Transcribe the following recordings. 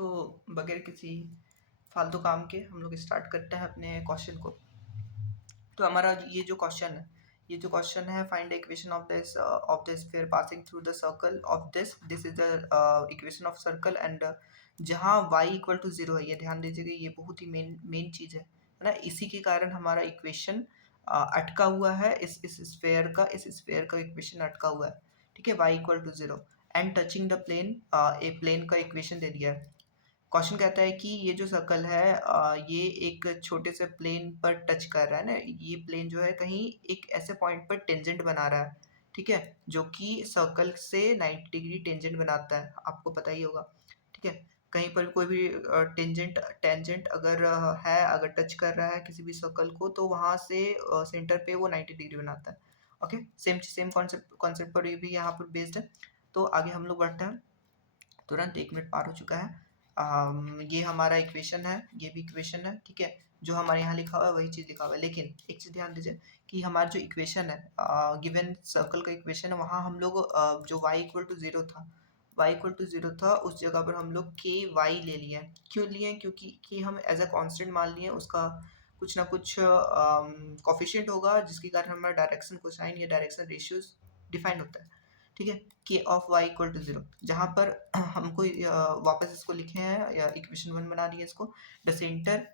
तो बगैर किसी फालतू काम के हम लोग स्टार्ट करते हैं अपने क्वेश्चन को। तो हमारा ये जो क्वेश्चन है, find the equation of the sphere passing through the circle of this is the equation of circle and जहाँ y इक्वल टू 0 है, ये ध्यान दीजिएगा, ये बहुत ही मेन चीज़ है ना। इसी के कारण हमारा इक्वेशन अटका हुआ है, इस स्फीयर का इक्वेशन अटका हुआ है। ठीक है, y equal to 0 and touching the plane, a plane का इक्वेशन दे दिया है। क्वेश्चन कहता है कि ये जो सर्कल है ये एक छोटे से प्लेन पर टच कर रहा है ना, ये प्लेन जो है कहीं एक ऐसे पॉइंट पर टेंजेंट बना रहा है। ठीक है, जो कि सर्कल से 90 डिग्री टेंजेंट बनाता है, आपको पता ही होगा। ठीक है, कहीं पर कोई भी टेंजेंट टेंजेंट अगर अगर टच कर रहा है किसी भी सर्कल को, तो वहाँ से सेंटर पे वो 90 डिग्री बनाता है। ओके, सेम कॉन्सेप्ट पर ये भी यहाँ पर बेस्ड है। तो आगे हम लोग बढ़ते हैं। तुरंत 1 मिनट पार हो चुका है। ये हमारा इक्वेशन है, ये भी इक्वेशन है। ठीक है, जो हमारे यहाँ लिखा हुआ है वही चीज़ लिखा हुआ है, लेकिन एक चीज़ ध्यान दीजिए कि हमारा जो इक्वेशन है, गिवन सर्कल का इक्वेशन है, वहाँ हम लोग जो y इक्वल टू 0 था, उस जगह पर हम लोग के वाई ले लिए। क्यों लिए? क्योंकि कि हम एज अ कांस्टेंट मान लिए, उसका कुछ ना कुछ कोफिशिएंट होगा जिसके कारण हमारा डायरेक्शन कोसाइन या डायरेक्शन रेशियोज डिफाइन होता है। ठीक है, के ऑफ y इक्वल टू 0, जहाँ पर हमको वापस इसको लिखे हैं या इक्वेशन 1 बना दिया इसको। द सेंटर,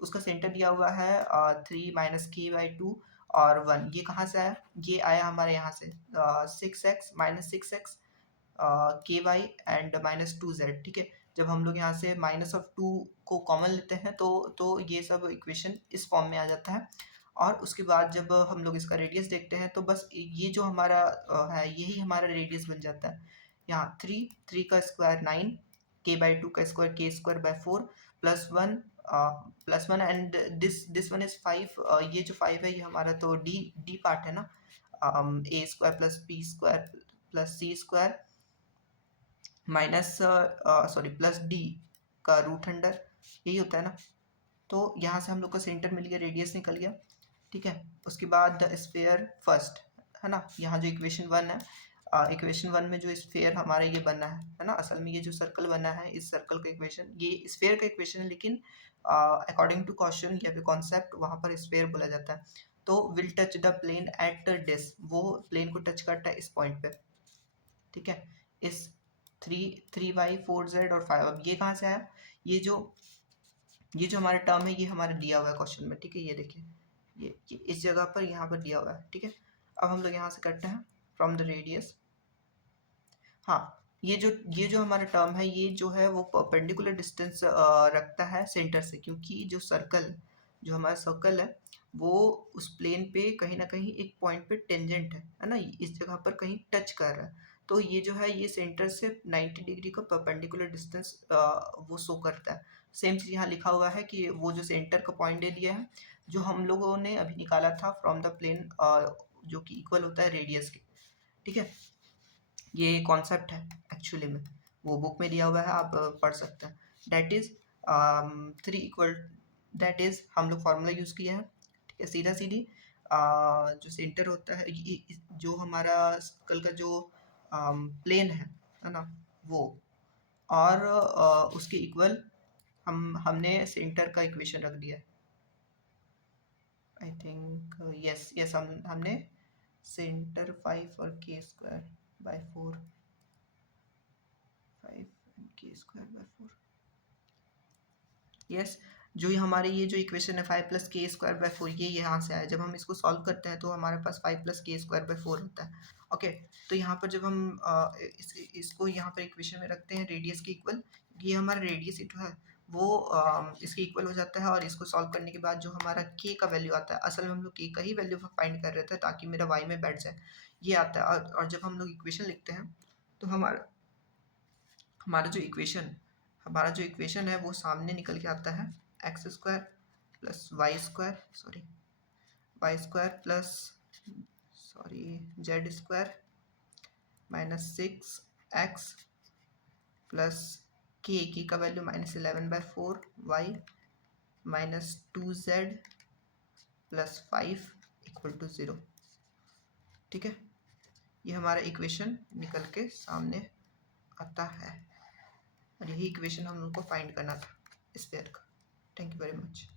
उसका सेंटर दिया हुआ है 3 माइनस के बाई 2 और 1। ये कहाँ से आया? ये आया हमारे यहाँ से 6x माइनस 6x के वाई एंड माइनस 2z। ठीक है, जब हम लोग यहाँ से माइनस ऑफ 2 को कॉमन लेते हैं तो ये सब इक्वेशन इस फॉर्म में आ जाता है। और उसके बाद जब हम लोग इसका रेडियस देखते हैं तो बस ये जो हमारा है, यही हमारा रेडियस बन जाता है। यहाँ 3 का स्क्वायर 9, के बाई 2 का स्क्वायर के square by 4 plus one and this one is 5। ये जो 5 है ये हमारा तो डी पार्ट है ना। A square plus B square plus C square minus plus D का रूट अंडर, यही होता है ना। तो यहाँ से हम लोग का सेंटर मिल गया, रेडियस निकल गया। ठीक है, उसके बाद द स्फीयर फर्स्ट, है ना। यहाँ जो इक्वेशन 1 है, इक्वेशन 1 में जो स्फीयर हमारा ये बना है ना, असल में ये जो सर्कल बना है, इस सर्कल का इक्वेशन ये स्फीयर का इक्वेशन है, लेकिन अकॉर्डिंग टू क्वेश्चन या फिर कॉन्सेप्ट वहाँ पर स्फीयर बोला जाता है। तो will touch the plane at this, वो प्लेन को टच करता है इस पॉइंट पे। ठीक है, इस 3y 4z और 5। अब ये कहाँ से आया? ये जो हमारा टर्म है ये हमारा दिया हुआ है क्वेश्चन में। ठीक है, ये देखिए, ये इस जगह पर यहाँ पर दिया हुआ है। ठीक है, अब हम लोग यहाँ से करते हैं फ्रॉम द रेडियस। हाँ, ये जो हमारा टर्म है, ये जो है वो परपेंडिकुलर डिस्टेंस रखता है सेंटर से, क्योंकि जो हमारा सर्कल है वो उस प्लेन पे कहीं ना कहीं एक पॉइंट पे टेंजेंट है ना, इस जगह पर कहीं टच कर रहा है। तो ये जो है ये सेंटर से 90 डिग्री का परपेंडिकुलर डिस्टेंस वो शो करता है। सेम चीज़ यहाँ लिखा हुआ है कि वो जो सेंटर का पॉइंट दे दिया है, जो हम लोगों ने अभी निकाला था फ्रॉम द प्लेन, जो कि इक्वल होता है रेडियस के। ठीक है, ये कॉन्सेप्ट है एक्चुअली में, वो बुक में दिया हुआ है, आप पढ़ सकते हैं। दैट इज 3 दैट इज हम लोग फार्मूला यूज़ किया है। ठीक है, सीधा सीधी जो सेंटर होता है, जो हमारा कल का जो प्लेन है ना, वो और उसके इक्वल हमने सेंटर का इक्वेशन रख दिया है। आई थिंक यस यस, हमने सेंटर 5 और के स्क्वायर बाय 4, 5 एंड के स्क्वायर बाय 4। यस, जो ये जो इक्वेशन है 5 प्लस के स्क्वायर बाय 4, ये यहाँ से आया। जब हम इसको सॉल्व करते हैं तो हमारे पास 5 प्लस के स्क्वायर बाय 4 होता है। ओके, तो यहाँ पर जब हम इसको यहाँ पर इक्वेशन में रखते हैं रेडियस के इक्वल, ये हमारा रेडियस इट है वो इसके इक्वल हो जाता है। और इसको सॉल्व करने के बाद जो हमारा के का वैल्यू आता है, असल में हम लोग के का ही वैल्यू फाइंड कर रहे थे ताकि मेरा वाई में बैठ जाए, ये आता है। और जब हम लोग इक्वेशन लिखते हैं तो हमारा जो इक्वेशन है वो सामने निकल के आता है x square plus y square plus z square minus 6x plus k का value -11/4 y minus 2z plus 5 equal to 0। ठीक है, ये हमारा इक्वेशन निकल के सामने आता है और यही इक्वेशन हम लोग को फाइंड करना था स्फीयर का। Thank you very much.